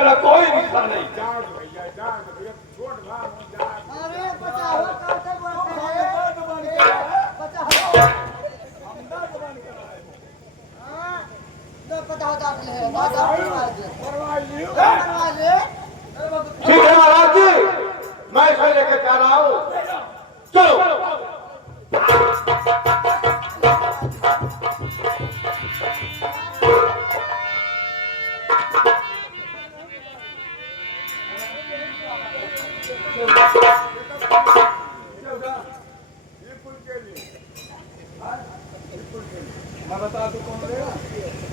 मेरा कोई रिश्ता नहीं। जान भैया छोड़ भाग अरे बचाओ कैसे बोलते हैं बचाओ हां तो बताओ दाखिल है दादा परवाह ठीक है महाराज जी, मैं इसे लेकर जा रहा हूँ। चलो मैं बता दूं कौन रहेगा?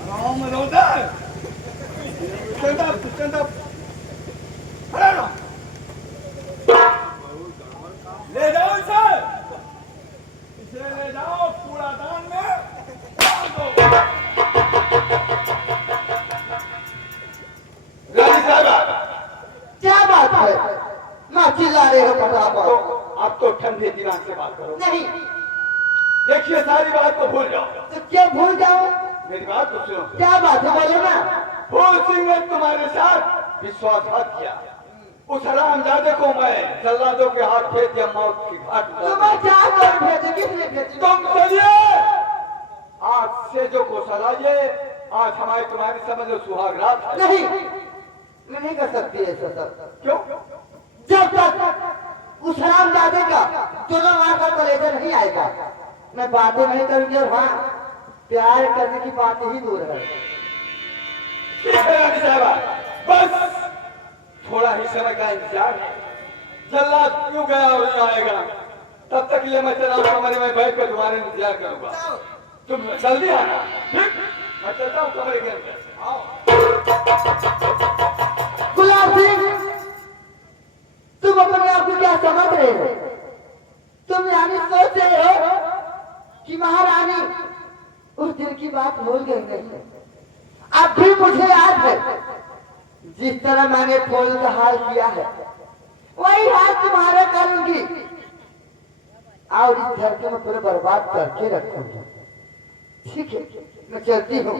आराम में रोता है। stand up, stand up। खड़ा रहो। ले जाओ इसे ले जाओ कूड़ादान में डाल दो। रानी साहब, क्या बात है मां चिल्ला रहे हो फटाफट आप तो ठंडे दिमाग से बात करो। नहीं देखिए सारी बात को भूल जाओ। तो क्या भूल जाओ मेरी बात तो सुनो। क्या बात है बोलो ना फूल सिंह ने तुम्हारे साथ विश्वासघात किया। उस हरामजादे को मैं जल्लादों के हाथ भेज दिया, मौत की घाट उतार तुम्हें क्या कर भेजे किसने भेजी तुम चलिए आज सेजों को सजाइए। आज हमारी तुम्हारी समझ लो सुहाग रात है। नहीं कर सकती ऐसा सब क्यों? जब तक उस हरामजादे का दोनों माँ का कलेजा नहीं आएगा मैं बातें नहीं करूंगी। और हाँ प्यार करने की बात ही दूर है। ठीक है रानी साहबा, बस थोड़ा ही समय का इंतजार है। जल्लाद क्यों गया और नहीं आएगा, तब तक ये मैं चला कमरे में बैठ कर तुम्हारे इंतजार करूंगा। तुम जल्दी आना। ठीक, मैं चलता हूँ कमरे के अंदर। आओ। गुलाब सिंह तुम अपने आप को क्या समझ रहे हो? तुम यानी सोच रहे हो कि महारानी उस दिन की बात भूल गई नहीं? अब भी मुझे याद है जिस तरह मैंने फूल का हाल किया है वही हाल तुम्हारा करूंगी और इस घर को मैं पूरा बर्बाद करके रखूंगी। ठीक है मैं चलती हूँ।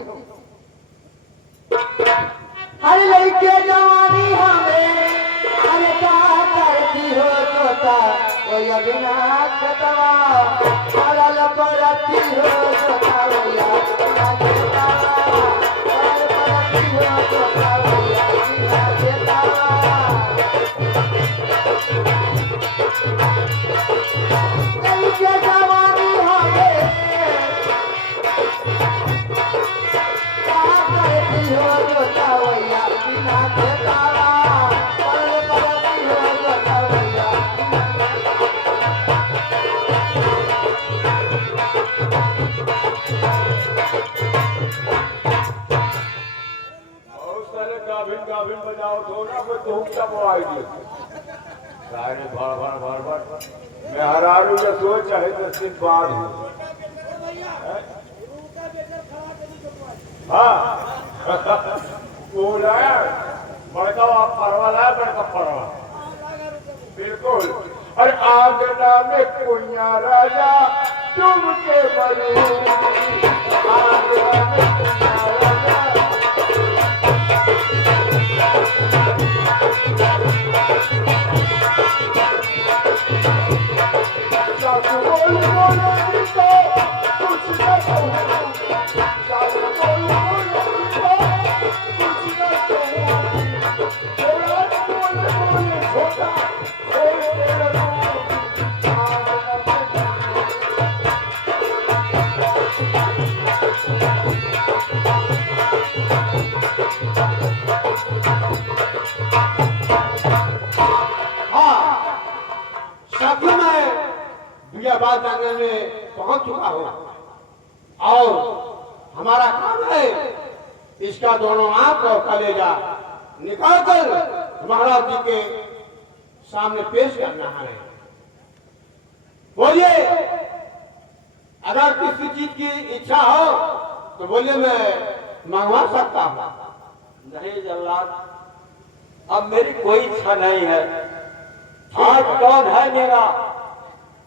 अरे लड़के जवानी हमें अरे क्या करती हो तोता कोई अबिना खतवा सरल परती हो तोता भैया बिना खतवा सरल परती हो तोता भैया बिना खतवा। लड़के जवानी हमें क्या करती हो तोता भैया बिना खतवा सरल परती हो तोता भैया बहुत सारे गाभिन गाभिन बजाओ थोड़ा कोई तो क्या बोआएगी सारे भर भर भर भर मैं हरारू या सोच चाहे 10 दिन बाद हूँ। हाँ बोला बड़का परवा लाया बड़का परवा बिल्कुल। अरे आगना में कुइया राजा तुम के मरू आगना में कुइया राजा सासू बोल बोले तो कुछ न कहूँ सासू बोल बोले तो कुछ न कहूँ थोड़ा बोले बोले छोटा बोल तेरा साथियों मैं बियाबाद आंगन में पहुंच चुका हूं और हमारा काम है इसका दोनों आंख और कलेजा निकालकर महाराज जी के सामने पेश करना है। बोलिए अगर किसी चीज की इच्छा हो तो बोलिए मैं मंगवा सकता हूं। नहीं जल्लाद, अब मेरी कोई इच्छा नहीं है। आज कौन है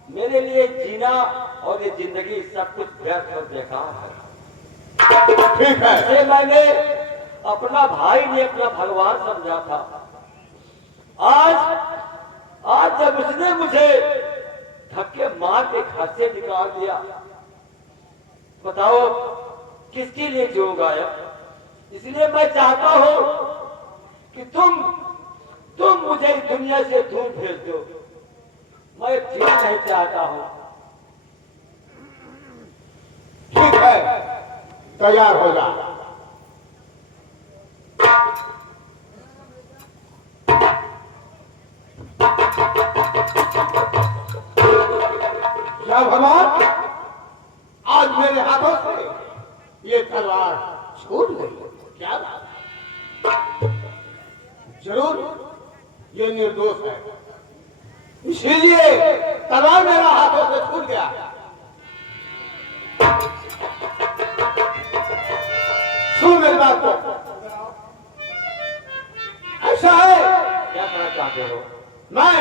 मेरे लिए जीना और ये जिंदगी सब कुछ व्यर्थ और बेकार है। ठीक है से मैंने अपना भाई ने अपना भगवान समझा था। आज जब उसने मुझे धक्के मार के घर से निकाल दिया, बताओ किसके लिए जो गाया। इसलिए मैं चाहता हूं कि तुम मुझे इस दुनिया से दूर भेज दो। मैं जीना नहीं चाहता हूं। ठीक है, तैयार हो जा। क्या भगवान, आज मेरे हाथों से ये तलवार छूट गई। क्या बात? जरूर ये निर्दोष है, इसीलिए तलवार मेरा हाथों से छूट गया। सुन मेरी बात को, ऐसा है, क्या कहना चाहते हो? मैं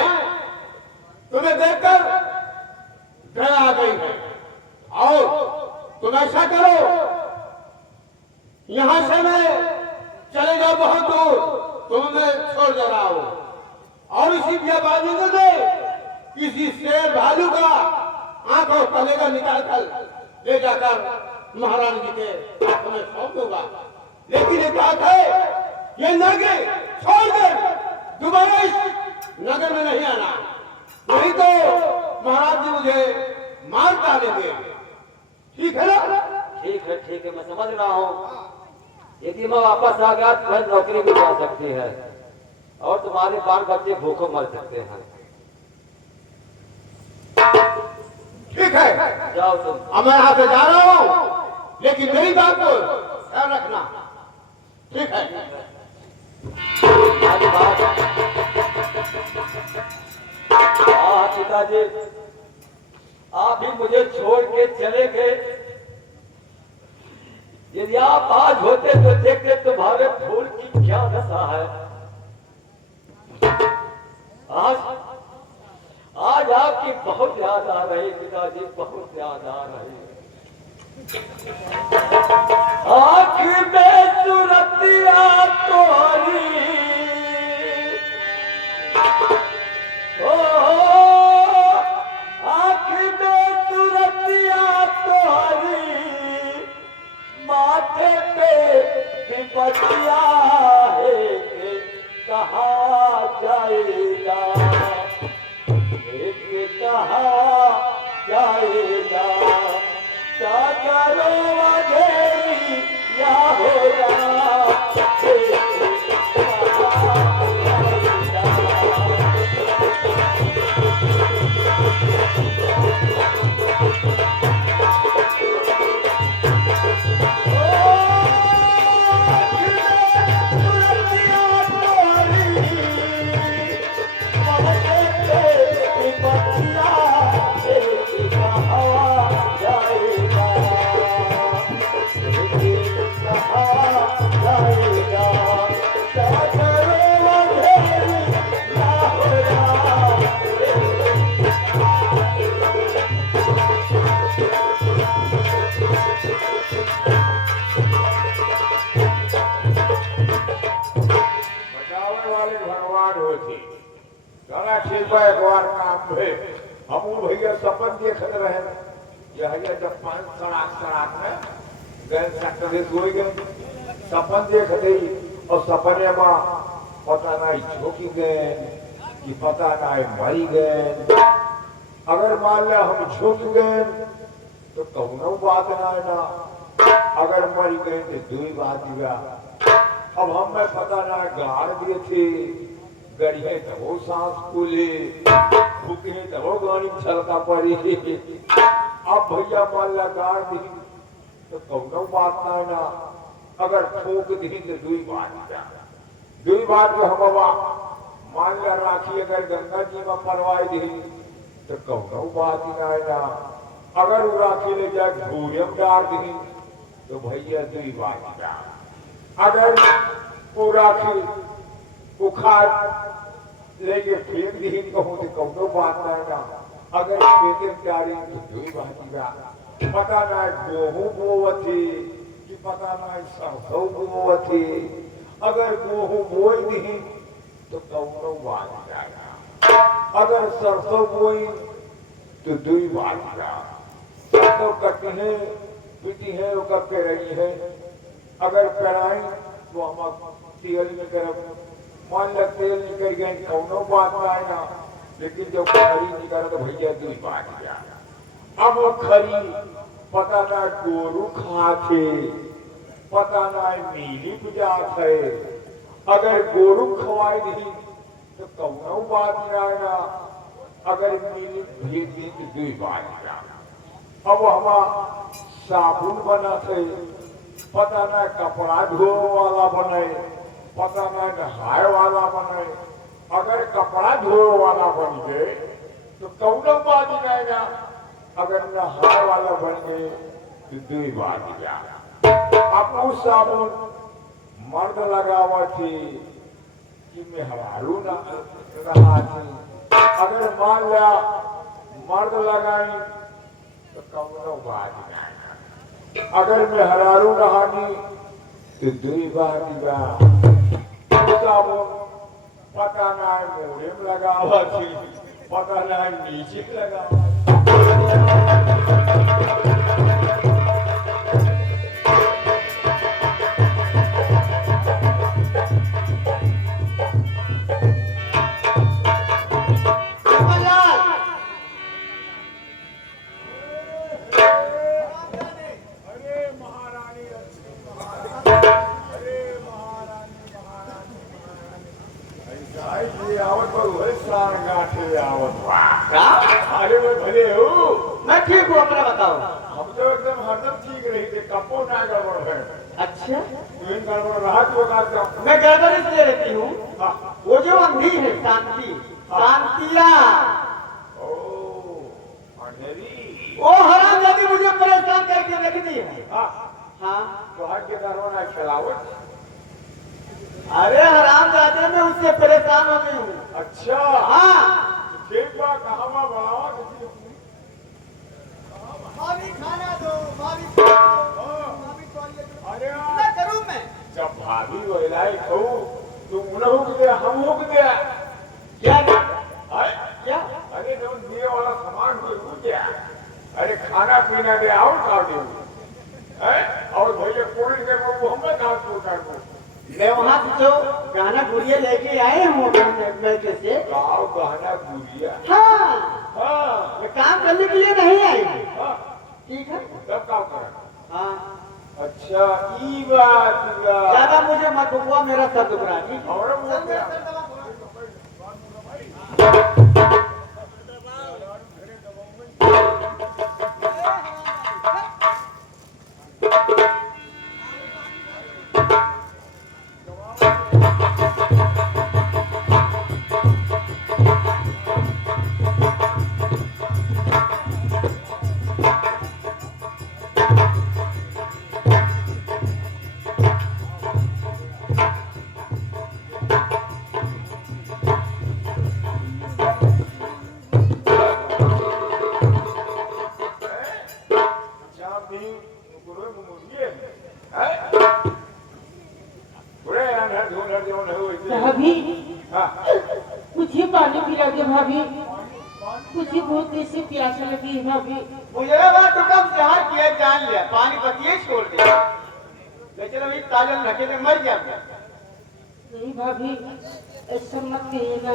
तुम्हें देखकर दया आ गई है, और तुम ऐसा करो, यहां से मैं चले जाओ बहुत दूर, तुम्हें छोड़ दे रहा हूं, और इसी व्यापारी ने किसी शेर भालू का आंख और कलेगा निकाल कर ले जाकर महाराज जी के हाथ में सौंप दूंगा। लेकिन एक बात है, ये नगर छोड़कर दोबारा इस नगर में नहीं आना, नहीं तो महाराज जी मुझे मार डालेंगे। ठीक है ना? ठीक है, मैं समझ रहा हूँ। यदि मैं वापस आ गया तो फिर नौकरी भी जा सकती है और तुम्हारे बाल बच्चे भूखों मर सकते हैं। ठीक है, जाओ तुम। अब मैं यहाँ से जा रहा हूँ, लेकिन मेरी बात को ध्यान रखना। ठीक है? आज बात पिताजी, आप भी मुझे छोड़ के चले गए। यदि आप आज होते तो देखते तुम्हारे फूल की क्या दशा है। आज आपकी बहुत याद आ रही पिताजी, बहुत याद आ रही। आँख में सूरतिया तोरी, ओ आँख में सूरतिया तोरी, माथे पे विपत्तिया है कि कहा जाएगा, कहा जाएगा, सागरों अंधेरी या होगा, बचावन वाले भगवान होती जरा शिल्पा एक बार काम है। हम भैया सपन देखते रहे, यह जब 5 सड़क में गए सेक्टर सोई गए, सपन देख रही, और सपने में पता नहीं झोंकी गए कि पता नहीं मरी गए। अगर मान लिया हम झोंक गए तो कौनो बात ना, अगर मरी गए तो दो बात हुआ। अब हम में पता ना गाड़ दिए थे, गड़िए तो वो सांस फूले, फूके तो वो गाड़ी छलका पड़ी। अब भैया मान ला गाड़ दी तो कौनो बात ना, अगर फूक दी तो दो बात को हम बाबा मान ला राखी, अगर गंगा जी में परवाई दी तो कौनो बात ना, अगर वो राखी ले जाए घूरियम डाल दी तो भैया दो बात। अगर वो राखी उखाड़ लेके फेंक दी कहूँ तो कौनो बात ना, अगर खेते डाली तो दो बात। पता ना गेहूं बोवती कि पता नहीं सरसों बोवती अगर गेहूं बोई नहीं तो कौनो बात जाएगा अगर सरसों बोई तो दुई बात जा सरसों कटी है पीटी है वो कब पे रही है अगर पेराई तो हम तेल निकल मान लो तेल निकल गए कौनो बात ना आएगा लेकिन जब खरी निकल तो भैया दुई बात जा अब वो खरी पता ना गोरू खाते पता ना नीली बुझात है अगर गोरू खवाई नहीं तो कौनो बात नहीं आएगा अगर नीली भेज दी तो दुई बात जाएगा अब हमा साबुन बना थे पता ना कपड़ा धो वाला बने पता ना नहाए वाला बने अगर कपड़ा धो वाला बन गए तो कौनो बात नहीं आएगा अगर नहाए वाला बन गए तो दुई बात जाएगा अब उस साबुन मर्द लगावा थी कि मेहरारू ना रहा थी अगर मान लिया मर्द लगाई तो कौनो बात नहीं अगर मेहरारू रहानी तो दुई बात जा साबुन पता ना मोड़े में लगावा थी पता ना नीचे लगावा अरे मैं भले हूँ मैं ठीक हूँ अपना बताओ हम तो एकदम हरदम ठीक रही थे कपो ना गड़बड़ है अच्छा तीन गड़बड़ रहा तो का मैं गड़बड़ इसलिए रहती हूँ हाँ। वो जो अंधी है शांति शांतिया ओ अंधेरी वो हराम जाती मुझे परेशान करके रखती है हाँ हाँ भाग्य दरवाना खिलावत अरे हराम जाते मैं उससे परेशान हो गई हूँ अच्छा हाँ ठीक बा कहावा बनावा किसी भाभी खाना दो भाभी अरे क्या करूं मैं जब भाभी वैलाई कहूँ तुम उन्हें हुक दिया हम हुक दिया क्या है? क्या अरे जो दिए वाला सामान को रुक गया अरे खाना पीना दे और खा दे और भैया कोल्ड के वो हमें खा तो कर दो मैं वहाँ से जो गाना गुड़िया लेके आए हूँ मेरे से गाँव गहना गुड़िया हाँ हाँ मैं काम करने के लिए नहीं आई हूँ हाँ ठीक है तब काम करा हाँ अच्छा ई बात ज्यादा मुझे मत हुआ मेरा सर दुख रहा है, ठीक है और वो क्या? भाभी मुझे पानी पिला दे भाभी मुझे बहुत देर से प्यास लगी है भाभी मुझे लगा तो कब जहाँ किया जान लिया पानी बतिए छोड़ दिया लेकिन अभी ताले में ढके मर गया नहीं भाभी ऐसा मत कहिएगा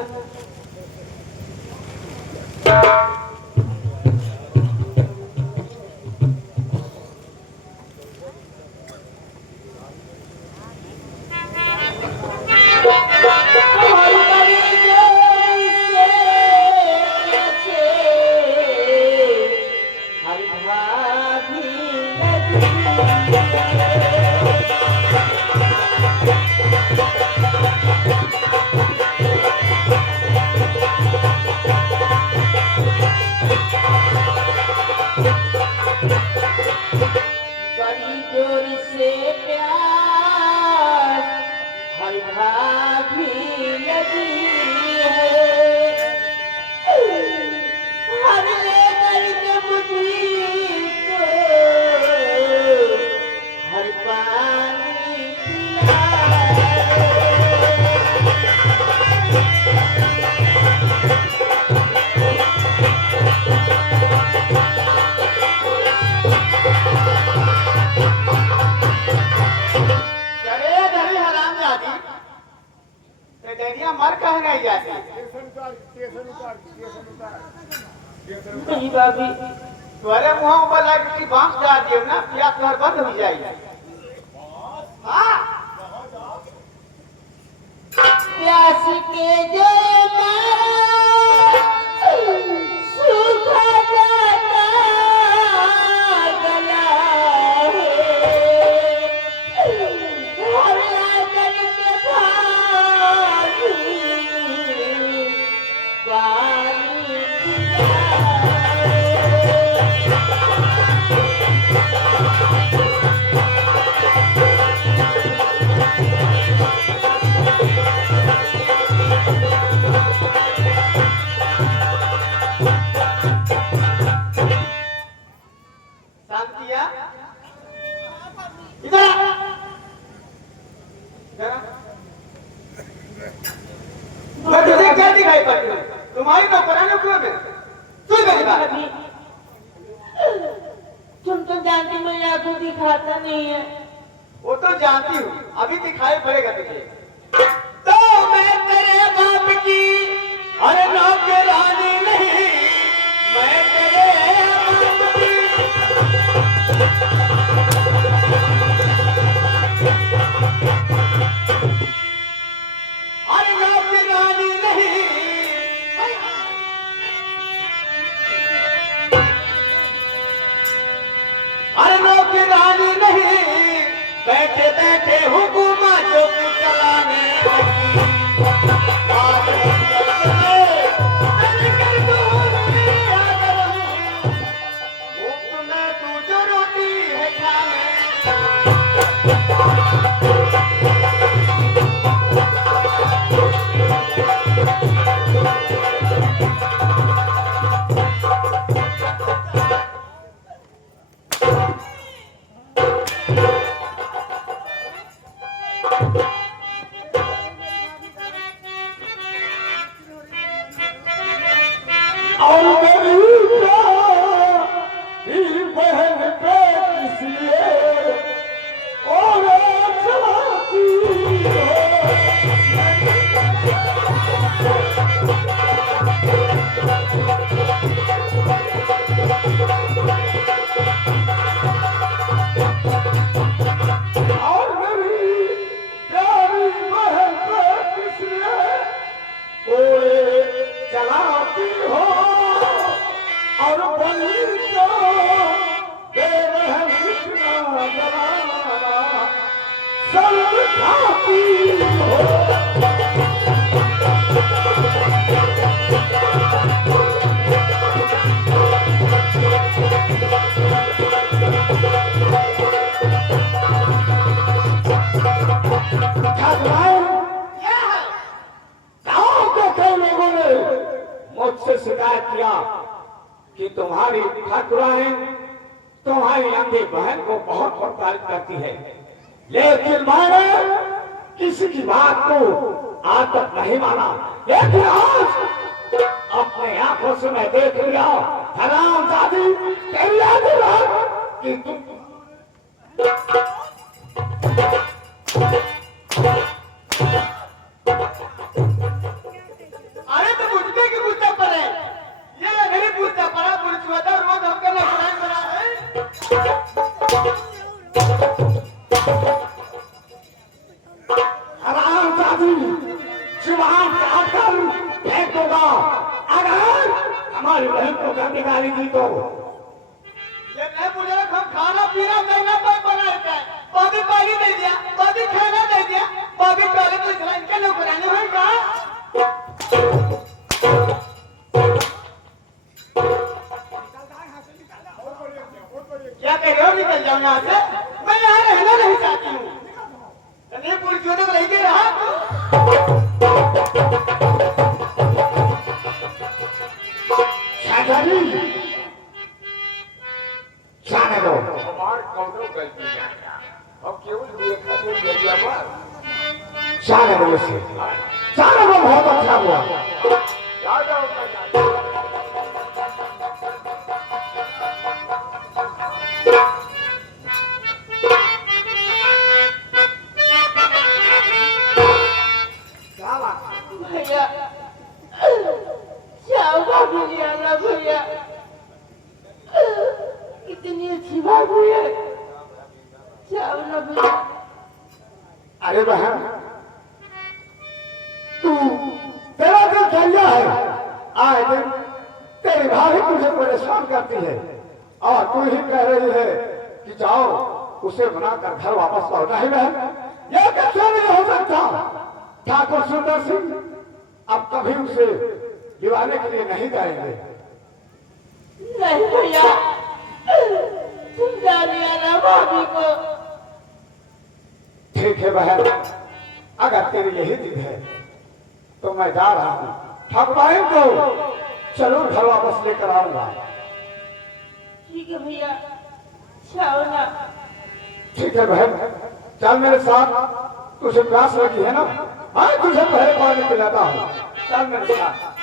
बड़ी जोर से प्यार हर भाभी लगी है हर लेकर के मुझी को हर पा बेटैनिया मर कह नहीं जाती। नहीं भाभी, तुम्हारे मुंह में बोला कि बांस डाल दियो ना, प्यास तुम्हारे बंद हो जाएगी। हाँ प्यास के जो मारा सूखा जाता गला है, हर लगन के भागी पानी पिया शांतिया इधर आ। जरा मैं तुझे क्या दिखाई पड़ती हूँ? तुम्हारी नौकरानी क्यों है? सुन मेरी बात। भाभी, तुम तो जानती मेरी आंखों दिखाता नहीं है। वो तो जानती हूँ, अभी दिखाई पड़ेगा तुझे। तो मैं तेरे बाप की अरे नौकरानी नहीं, मैं तेरे बाप की अरे नौकरानी नहीं, अरे नौकरानी नहीं, बैठे बैठे हुकूमत जो चलाने लगी। आज कर दूर मेरी आदर में, मुफ्त में तू जो रोटी है खाने। और मेरी प्यारी बहन पे इसलिए और चलाती और मेरी प्यारी बहन पे इसलिए ओए चलाती हो और बनी को बेरहम इतना जलाना सब खाती हो। गांव के कई लोगों ने मुझसे शिकायत किया कि तुम्हारी ठाकुरानी तुम्हारी अंधी बहन को बहुत प्रताड़ित करती है, लेकिन मैंने किसी की बात को आज तक नहीं माना। लेकिन आज अपने आंखों से मैं देख लिया, हराम जाती तेरी आदत है कि तुम अरे तो मुझमें क्यों पूछता पड़े? ये नहीं पूछता पड़ा, पूछता रोज हमको नौकरानी बना है। हराम जाती जुबान काटकर फेंक दूंगा अगर हमारी बहन को घर निकाली दी तो। ये नहीं पूछा, हम खाना पीना करना तो बनाए थे, बाबी पानी दे दिया, बाबी खाना दे दिया, बाबी पहले तो इसराइल के नौकरानी बन गया। क्या कह रहे हो? निकल जाओ यहाँ से, मैं यहाँ रहना नहीं चाहती हूँ। नहीं पुलिस तो रह के रहा जाने दो। हमार कौनो गलती नहीं, हम केवल देखा थे गरिया पर। जाने दो इसे, जाने दो, बहुत अच्छा हुआ। जा जाओ ना, जा जाओ। क्या बात? अरे बहन, तू तेरा दिल क्या है? आए दिन तेरी भाभी तुझे परेशान करती है और तू ही कह रही है कि जाओ उसे बनाकर घर वापस लाओ। नहीं बहन, यह कैसे नहीं हो सकता? ठाकुर सुंदर सिंह अब कभी उसे दिवाने के लिए नहीं जाएंगे। नहीं भैया, तुम जाने आना भाभी को। ठीक है बहन, अगर तेरी यही जिद है तो मैं जा रहा हूँ। ठाकुराइन को जरूर घर वापस लेकर आऊंगा। ठीक है भैया, जाओ ना। ठीक है बहन, चल मेरे साथ। तुझे प्यास लगी है ना? हाँ, तुझे पहले पानी पिलाता हूँ। चल मेरे साथ।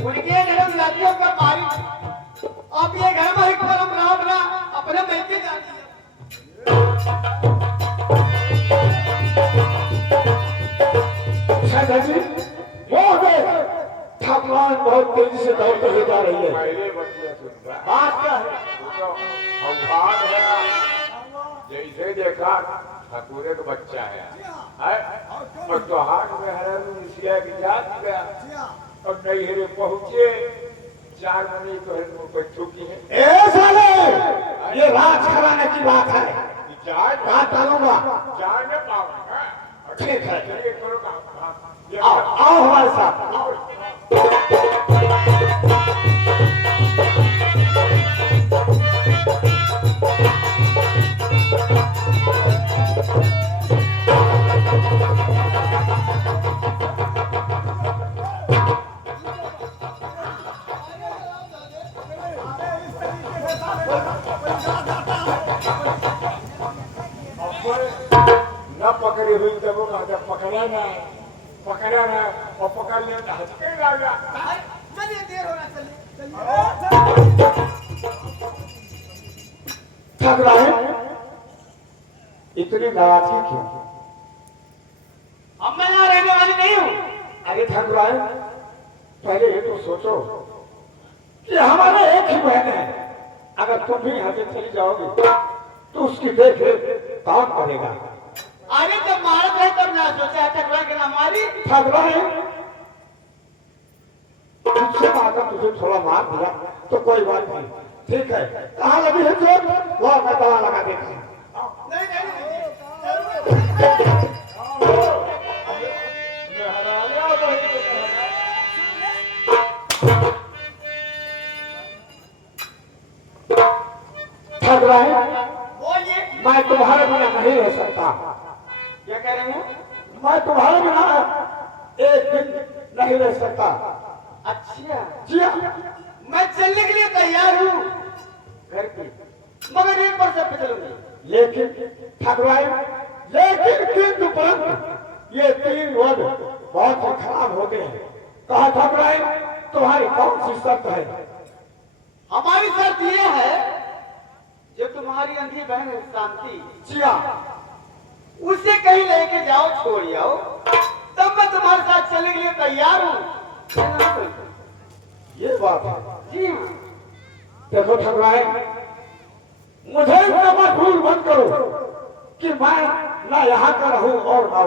उनके धर्म जातियों का पारी अब ये घर में एक परम राम ना अपने मैके जाती है। शायद जी वो गए। ठाकुरान बहुत तेजी से दौड़ते हुए जा रही है। पहले बतिया सुनता है। बात क्या है? तो अवभाग है ना, जैसे देखा ठाकुरे का बच्चा है और त्योहार में है इसलिए कि जात गया और नैहरे पहुंचे 4 महीने तो है मुंह चुकी है। ए साले, ये राज घराने की बात है। चाय कहाँ डालूंगा? चाय में पाऊंगा। ठीक है, चलिए करो काम। आओ आओ हमारे साथ आओ। न पकड़ी हुई तब वो कहा जब पकड़ा ना और पकड़ लिया तो हंस के आ गया। चलिए, देर हो रहा है, चलिए। ठाकुराइन, इतनी नाराजगी क्यों? अब मैं यहाँ रहने वाली नहीं हूँ। अरे ठाकुराइन, पहले ये तो सोचो कि हमारे एक ही बहन है। अगर तुम भी यहाँ से चली जाओगी तो उसकी देख रेख कौन करेगा? अरे जब मारत है तब ना सोचा टकरा के ना मारी। ठाकुराइन, तुझसे आकर तुझे थोड़ा मार दिया तो कोई बात नहीं। ठीक है, कहाँ लगी है चोट? वह मैं दवा लगा देता हूँ। नहीं नहीं ठाकुराइन, बोलिए, मैं तुम्हारे बिना नहीं रह सकता। क्या कह रहे हैं? मैं तुम्हारे बिना एक दिन नहीं रह सकता। अच्छा, जी हाँ। मैं चलने के लिए तैयार हूँ घर पे, मगर एक बार सब पे चलूंगी। लेकिन ठाकुराइन, लेकिन किंतु परंतु ये 3 वर्ड बहुत ही खराब होते हैं। कहा ठाकुराइन, तुम्हारी कौन सी शर्त है? हमारी शर्त ये है, जो तुम्हारी अंधी बहन है शांति, जी हाँ। उसे कहीं लेके जाओ, छोड़ आओ, तब मैं तुम्हारे साथ चलने के लिए तैयार हूँ। ये बात है। जी हाँ। देखो ठाकुराइन, मुझे इतना मजबूर मत करो कि मैं ना यहाँ का रहूं और ना